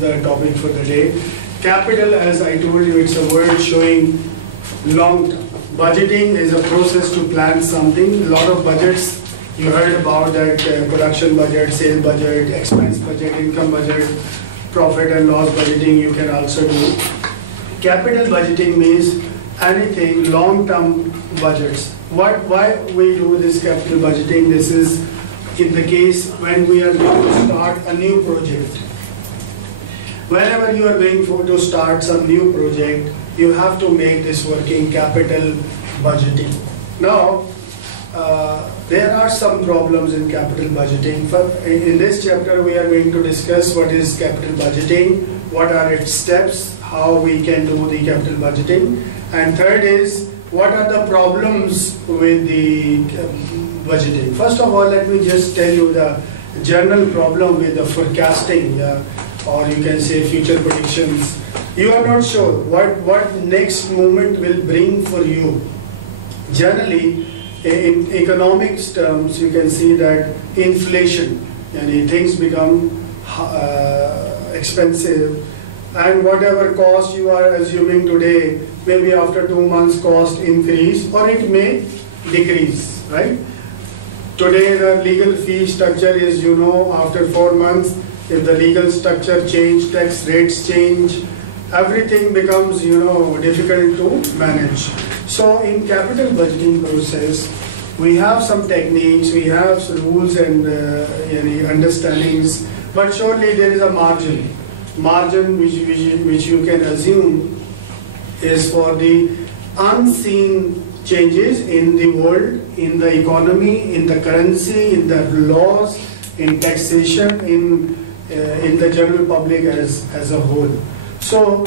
the topic for the day. Capital, as I told you, it's a word showing long term. Budgeting is a process to plan something. A lot of budgets you heard about that, production budget, sale budget, expense budget, income budget, profit and loss budgeting you can also do. Capital budgeting means anything long-term budgets. Why we do this capital budgeting? This is in the case when we are going to start a new project. Whenever you are going to start some new project, you have to make this working capital budgeting. Now, there are some problems in capital budgeting. In this chapter, we are going to discuss what is capital budgeting, what are its steps, how we can do the capital budgeting, and third is what are the problems with the budgeting. First of all, let me just tell you the general problem with the forecasting, or you can say future predictions. You are not sure what next moment will bring for you. Generally, in economics terms, you can see that inflation, and things become expensive, and whatever cost you are assuming today, maybe after 2 months cost increase or it may decrease, right? Today the legal fee structure is, after 4 months, if the legal structure change, tax rates change, everything becomes, difficult to manage. So in capital budgeting process, we have some techniques, we have some rules and understandings, but surely there is a margin which you can assume is for the unseen changes in the world, in the economy, in the currency, in the laws, in taxation, in the general public as a whole. So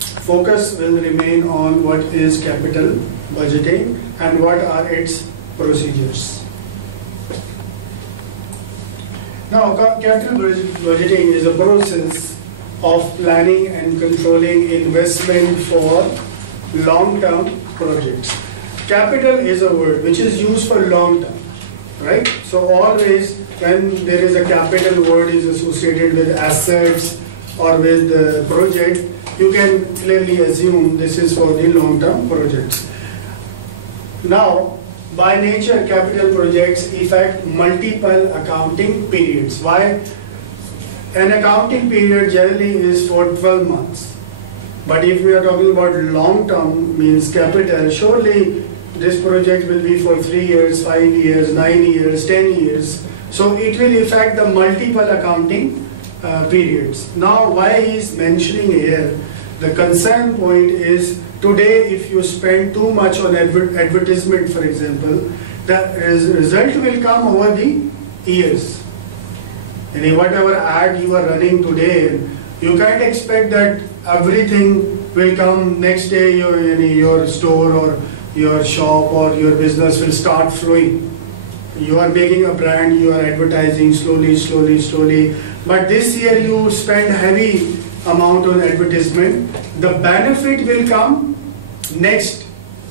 focus will remain on what is capital budgeting and what are its procedures. Now, capital budgeting is a process of planning and controlling investment for long-term projects. Capital is a word which is used for long-term, right? So always when there is a capital word is associated with assets or with the project, you can clearly assume this is for the long-term projects. Now, by nature, capital projects affect multiple accounting periods. Why? An accounting period generally is for 12 months. But if we are talking about long-term, means capital, surely this project will be for 3 years, 5 years, 9 years, 10 years. So it will affect the multiple accounting periods. Now, why he is mentioning here, the concern point is today if you spend too much on advertisement, for example, the result will come over the years. And whatever ad you are running today, you can't expect that everything will come next day, your store or your shop or your business will start flowing. You are making a brand, you are advertising slowly. But this year you spend heavy amount on advertisement. The benefit will come next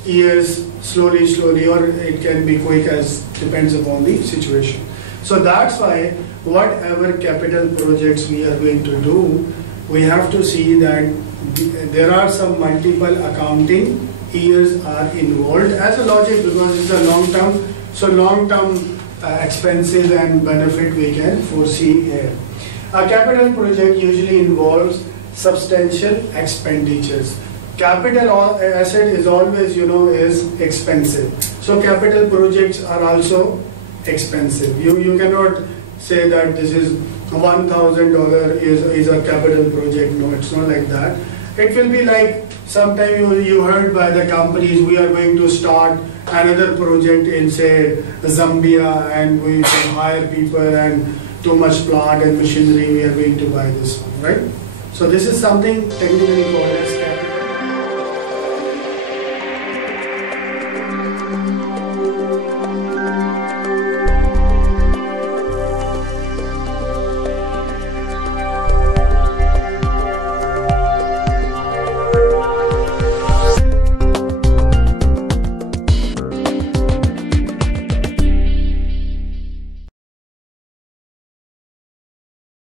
years slowly, or it can be quick, as depends upon the situation. So that's why whatever capital projects we are going to do, we have to see that there are some multiple accounting years are involved as a logic, because it's a long term. So long term expenses and benefit we can foresee here. A capital project usually involves substantial expenditures. Capital asset is always, is expensive. So capital projects are also expensive. You cannot say that this is $1,000 is a capital project. No, it's not like that. It will be like sometime you heard by the companies, we are going to start another project in, say, Zambia, and we can hire people and too much plant and machinery, we are going to buy this one, right? So this is something technically called as